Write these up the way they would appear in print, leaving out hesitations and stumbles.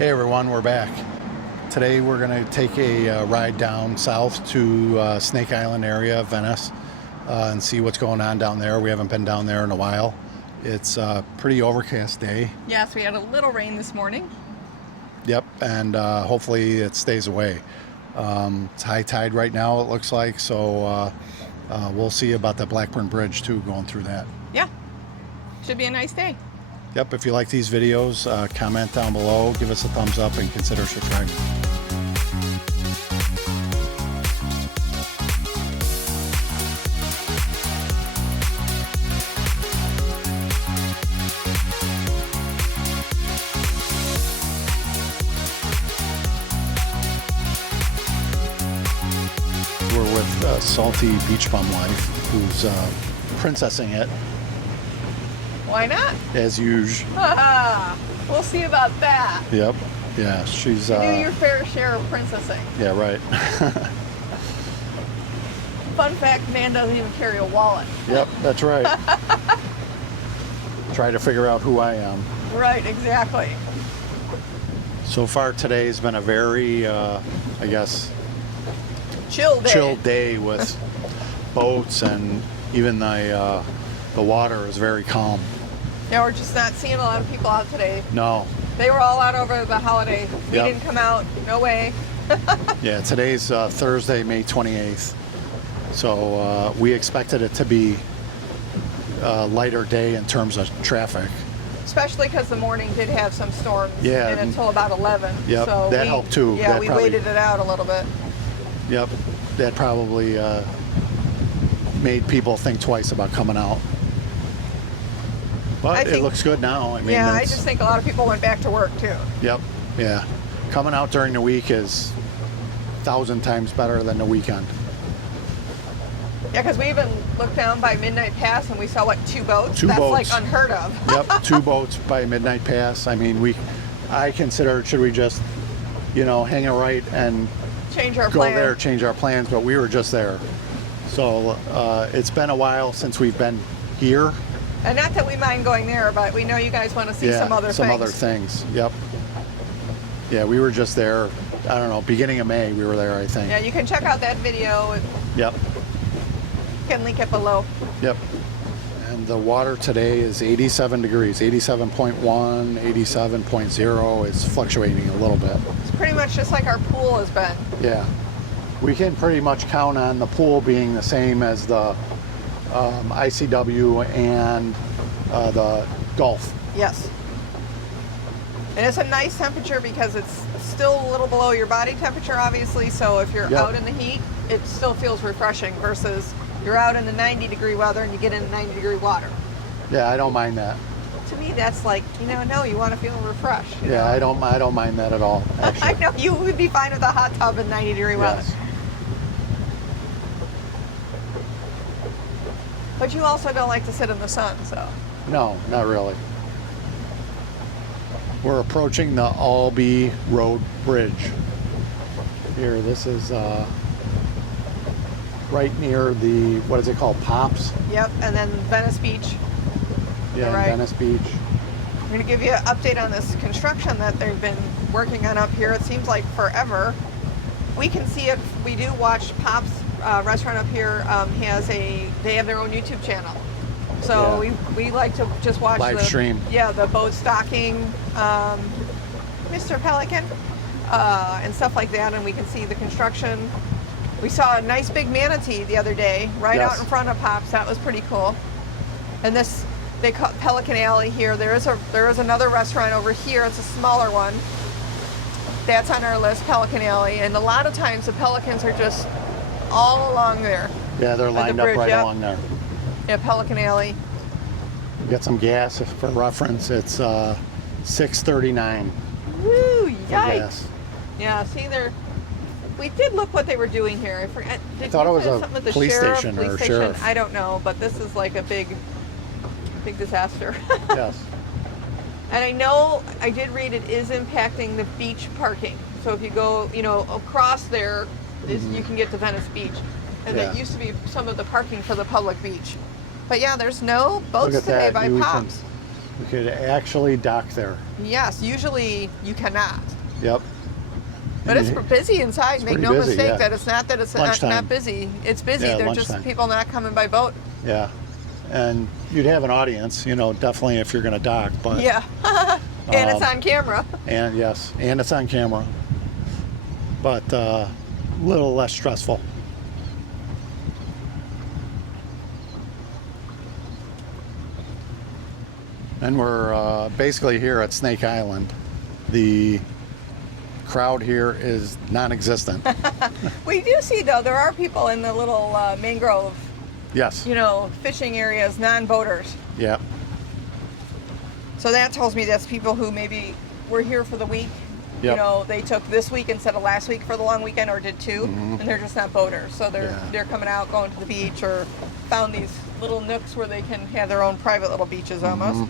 Hey everyone, we're back. Today we're going to take a ride down south to Snake Island area, Venice, and see what's going on down there. We haven't been down there in a while. It's a pretty overcast day. Yes, we had a little rain this morning. Yep, and hopefully it stays away. It's high tide right now, it looks like, so we'll see about the Blackburn Bridge too, going through that. Yeah, should be a nice day. Yep, if you like these videos, comment down below, give us a thumbs up, and consider subscribing. We're with Salty Beach Bum Life, who's princessing it. Why not? As usual. We'll see about that. Yep. Yeah, she's... You do your fair share of princessing. Yeah, right. Fun fact, man doesn't even carry a wallet. Yep, that's right. Try to figure out who I am. Right, exactly. So far today has been a very, I guess... Chill day with boats, and even the water is very calm. Yeah, we're just not seeing a lot of people out today. No. They were all out over the holiday. We Yep. didn't come out. No way. Yeah, today's Thursday, May 28th. So we expected it to be a lighter day in terms of traffic. Especially because the morning did have some storms. Yeah. And until about 11. Yep, so that helped too. Yeah, That we probably- waited it out a little bit. Yep, that probably made people think twice about coming out. But it looks good now. I mean, yeah, I just think a lot of people went back to work too. Yep, yeah. Coming out during the week is 1,000 times better than the weekend. Yeah, because we even looked down by Midnight Pass and we saw, what, 2 boats? That's boats. like unheard of. Yep, 2 boats by Midnight Pass. I mean, I considered, should we just, hang a right and Change our go plan. there, change our plans, but we were just there. So it's been a while since we've been here. And not that we mind going there, but we know you guys want to see some other things. Yep. Yeah, we were just there, I don't know, beginning of May we were there, I think. Yeah, you can check out that video. Yep. You can link it below. Yep. And the water today is 87 degrees, 87.1, 87.0. It's fluctuating a little bit. It's pretty much just like our pool has been. Yeah. We can pretty much count on the pool being the same as the ICW and the Gulf. Yes. And it's a nice temperature because it's still a little below your body temperature, obviously. So if you're out in the heat, it still feels refreshing versus you're out in the 90-degree weather and you get into 90-degree water. Yeah, I don't mind that. To me, that's like, no, you want to feel refreshed. Yeah, I don't mind that at all, actually. I know, you would be fine with a hot tub in 90-degree weather. Yes. But you also don't like to sit in the sun, so. No, not really. We're approaching the Albee Road Bridge. Here, this is right near the, what is it called, Pops? Yep, and then Venice Beach. Yeah, right. Venice Beach. I'm going to give you an update on this construction that they've been working on up here. It seems like forever. We can see it. We do watch Pop's restaurant up here. They have their own YouTube channel. So we like to just watch live stream. Yeah, the boat stocking, Mr. Pelican, and stuff like that. And we can see the construction. We saw a nice big manatee the other day right out in front of Pop's. That was pretty cool. And this, they call it Pelican Alley here. There is another restaurant over here. It's a smaller one. That's on our list, Pelican Alley. And a lot of times the pelicans are just all along there. Yeah, they're lined up right along there. Yeah, Pelican Alley. Get some gas for reference. It's $6.39. Woo, yikes. Gas. Yeah, see, we did look what they were doing here. I forgot. I thought it was a police station or sheriff. I don't know, but this is like a big disaster. Yes. And I know, I did read it is impacting the beach parking. So if you go, across there, you can get to Venice Beach. And that used to be some of the parking for the public beach. But yeah, there's no boats today by Pops. You could actually dock there. Yes, usually you cannot. Yep. But it's busy inside. Make pretty no busy, mistake yeah. that it's Lunchtime. not busy. It's busy. Yeah, There's just lunchtime. people not coming by boat. Yeah. And you'd have an audience, you know, definitely if you're going to dock. But Yeah. And it's on camera. And yes, and it's on camera. But a little less stressful. And we're basically here at Snake Island. The crowd here is non-existent. We do see, though, there are people in the little mangrove, Yes. you know, fishing areas, non-boaters. Yeah. So that tells me that's people who maybe were here for the week. Yep. You know, they took this week instead of last week for the long weekend, or did two, and they're just not boaters. So they're coming out, going to the beach, or found these little nooks where they can have their own private little beaches almost.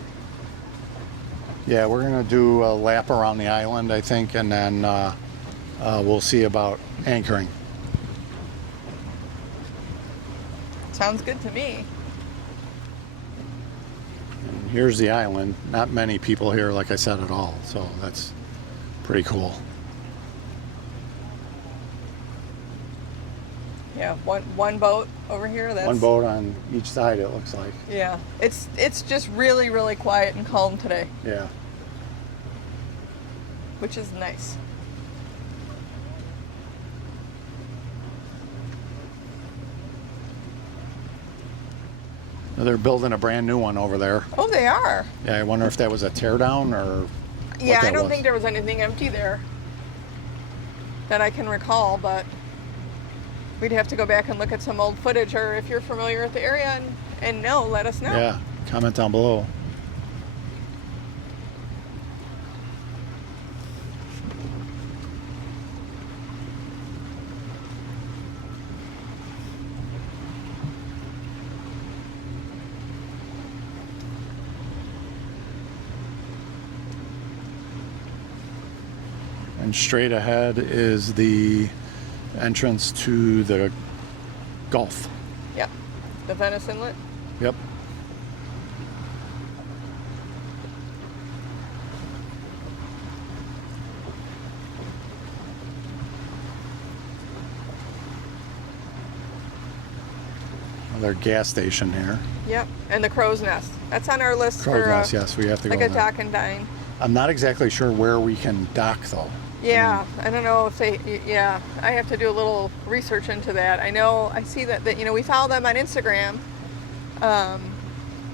Yeah, we're going to do a lap around the island, I think, and then we'll see about anchoring. Sounds good to me. And here's the island. Not many people here, like I said, at all. So that's pretty cool. Yeah, one boat over here. That's One boat on each side, it looks like. Yeah, it's just really, really quiet and calm today, Yeah. which is nice. They're building a brand new one over there. Oh, they are. Yeah, I wonder if that was a teardown or Yeah, what I that don't was. think there was anything empty there that I can recall, but we'd have to go back and look at some old footage, or if you're familiar with the area and know, let us know. Yeah, comment down below. And straight ahead is the entrance to the Gulf. Yep. The Venice Inlet. Yep. Another gas station here. Yep. And the Crow's Nest. That's on our list Crow's for Nest, yes, we have to like go a there. dock and dine. I'm not exactly sure where we can dock though. Yeah, I don't know if they. Yeah, I have to do a little research into that. I know I see that you know, we follow them on Instagram.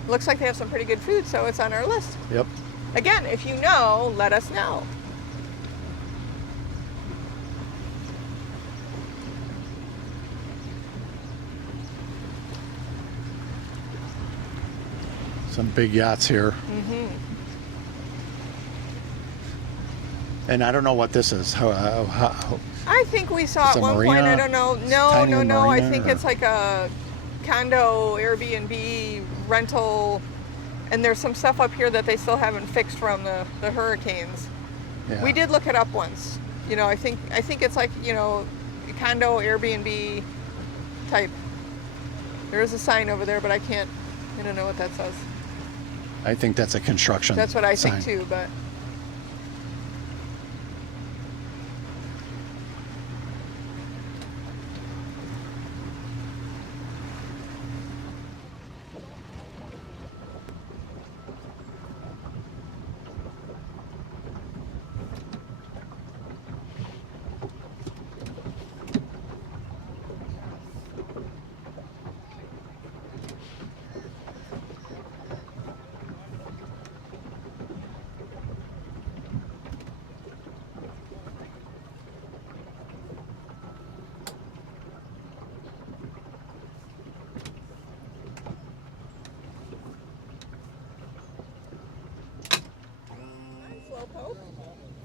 Looks like they have some pretty good food, so it's on our list. Yep. Again, if you know, let us know. Some big yachts here. And I don't know what this is. How I think we saw It's at a one point. marina? I don't know. It's No, tiny no, no. I marina, think or- it's like a condo, Airbnb rental, and there's some stuff up here that they still haven't fixed from the hurricanes. yeah. We did look it up once. You know, I think it's like, you know, condo, Airbnb type. There is a sign over there, but I don't know what that says. I think that's a construction That's what I sign. think too, but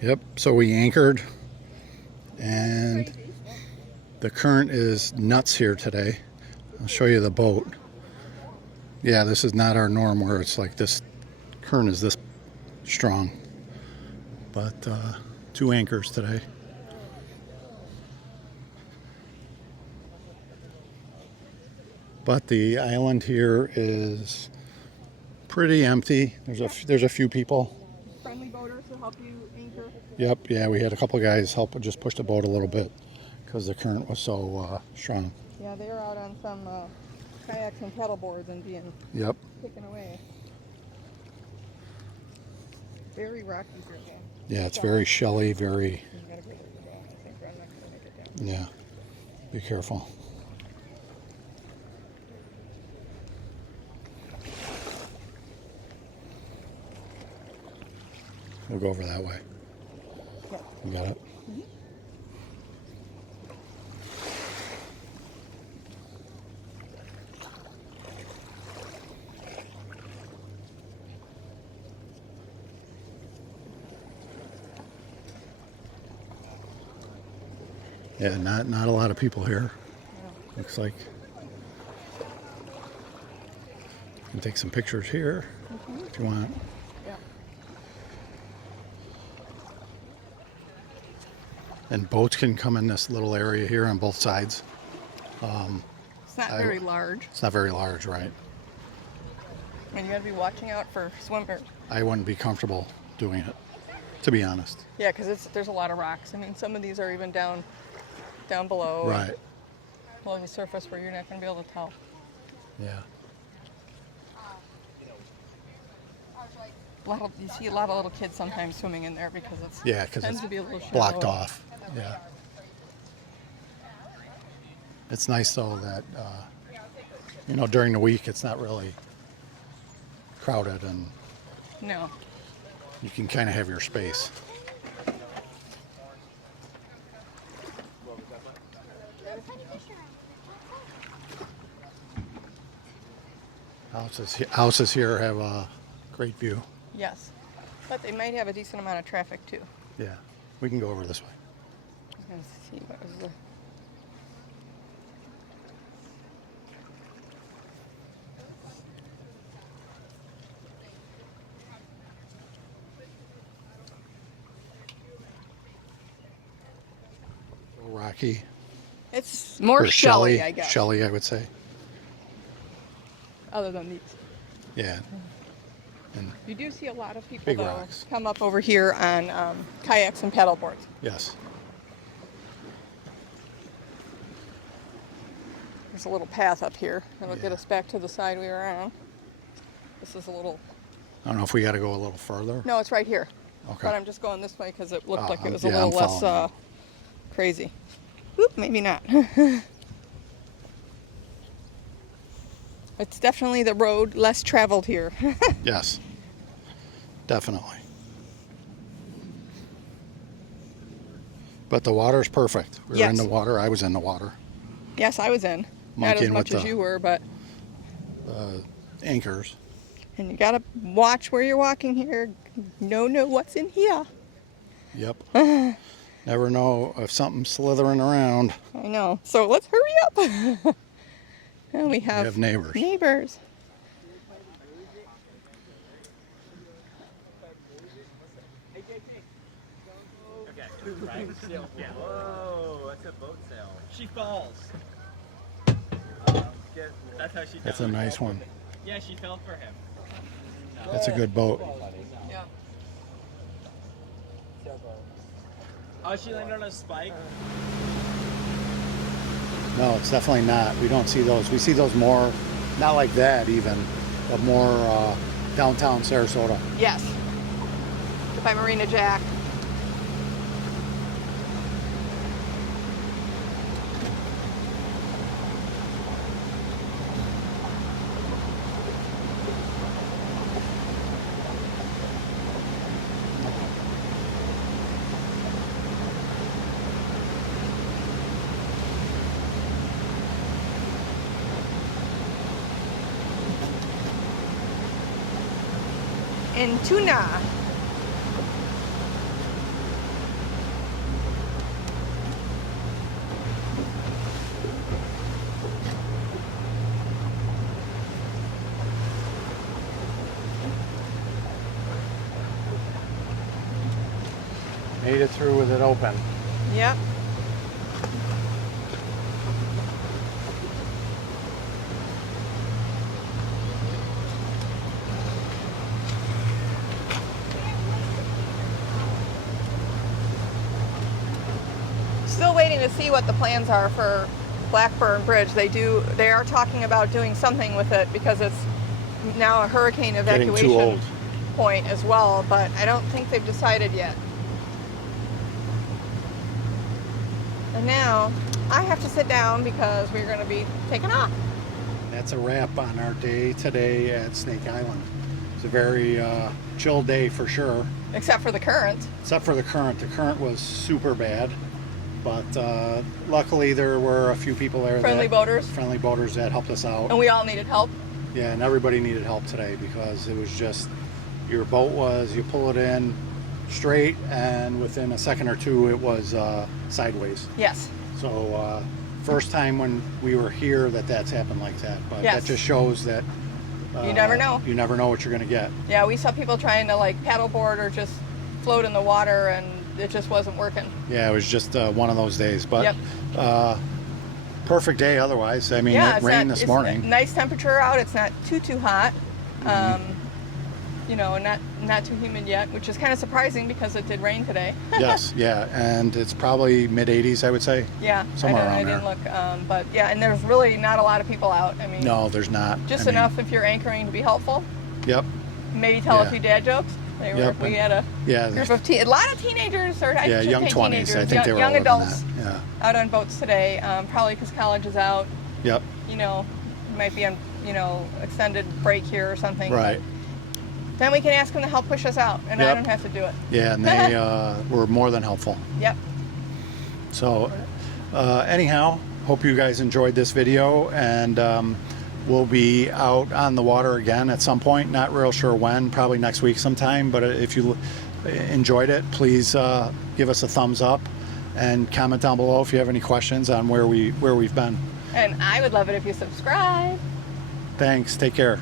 Yep. So we anchored, and the current is nuts here today. I'll show you the boat. Yeah, this is not our norm where it's like this. Current is this strong. But 2 anchors today. But the island here is pretty empty. There's a few people. friendly boaters will help you anchor. Yep, yeah, we had a couple guys help just push the boat a little bit because the current was so strong. Yeah, they were out on some kayaks and paddle boards and being Yep. taken away. Very rocky through there. Yeah, it's very shelly, very, You gotta go where you're going, I think, or I'm not gonna make it down. yeah. Be careful. We'll go over that way. Yeah. You got it? Yeah, not a lot of people here. Yeah. Looks like. You can take some pictures here if you want. Yeah. And boats can come in this little area here on both sides. It's not very large. It's not very large, right? And you gotta be watching out for swimmers. I wouldn't be comfortable doing it, to be honest. Yeah, because there's a lot of rocks. I mean, some of these are even down below. Right. Below the surface where you're not gonna be able to tell. Yeah. You see a lot of little kids sometimes swimming in there because Because tends it's to be a little shallow. blocked off. Yeah. It's nice though that during the week it's not really crowded and No. you can kind of have your space. Houses here have a great view. Yes. But they might have a decent amount of traffic too. Yeah, we can go over this way. I was gonna see what was the. Rocky. It's more Or shelly, I guess. Shelly, I would say. Other than these. Yeah. And You do see a lot of people Big though, rocks. come up over here on kayaks and paddle boards. yes. There's a little path up here that'll get Yeah. us back to the side we were on. This is a little. I don't know if we got to go a little further. No, it's right here. Okay. But I'm just going this way because it looked like it was a yeah, little I'm less following crazy. Oop, maybe not. It's definitely the road less traveled here. Yes. Definitely. But the water's perfect. We were in Yes. the water. I was in the water. Yes, I was in. Not as Monkeying much with as the- you were, but. Anchors. And you gotta watch where you're walking here. Know what's in here. Yep. Never know if something's slithering around. I know. So let's hurry up. And we have, have neighbors. Neighbors. Right? Yeah. Whoa, that's a boat sail. She falls. That's how she That's fell. a nice one. Yeah, she fell for him. That's a good boat. Yeah. Oh, she landed on a spike? No, it's definitely not. We don't see those. We see those more, not like that even, but more downtown Sarasota. Yes. By Marina Jack. In Tuna. Made it through with it open. Yep. Still waiting to see what the plans are for Blackburn Bridge. They are talking about doing something with it because it's now a hurricane Getting too evacuation old. point as well, but I don't think they've decided yet. And now I have to sit down because we're going to be taking off. That's a wrap on our day today at Snake Island. It's a very chill day for sure. Except for the current. Except for the current. The current was super bad. But luckily there were a few people there. Friendly boaters. Friendly boaters that helped us out. And we all needed help. Yeah, and everybody needed help today because it was just, your boat was, you pull it in straight and within a second or two it was sideways. Yes. So first time when we were here that's happened like that. But Yes. that just shows that You never know. You never know what you're going to get. Yeah, we saw people trying to like paddleboard or just float in the water and it just wasn't working. Yeah, it was just one of those days. But Yep. perfect day otherwise. I mean, Yeah, it rained this morning. It's nice temperature out. It's not too hot. You know, not too humid yet, which is kind of surprising because it did rain today. Yes, yeah, and it's probably mid 80s, I would say. Yeah, Somewhere I around didn't look, but yeah, and there's really not a lot of people out. I mean, No, there's not. just I mean, enough if you're anchoring to be helpful. Yep. Maybe tell a Yeah. few dad jokes. Yep, We and- had a Yeah. group of a lot of teenagers, or I Yeah, shouldn't young say 20s. teenagers, I think they were young older than adults that. out on boats today. Probably because college is out. Yeah. Yep. You know, might be on extended break here or something. Right. Then we can ask them to help push us out, and I Yep. don't have to do it. Yeah, and they were more than helpful. Yep. So, anyhow, hope you guys enjoyed this video, and we'll be out on the water again at some point. Not real sure when, probably next week sometime. But if you enjoyed it, please give us a thumbs up and comment down below if you have any questions on where we've been. And I would love it if you subscribe. Thanks. Take care.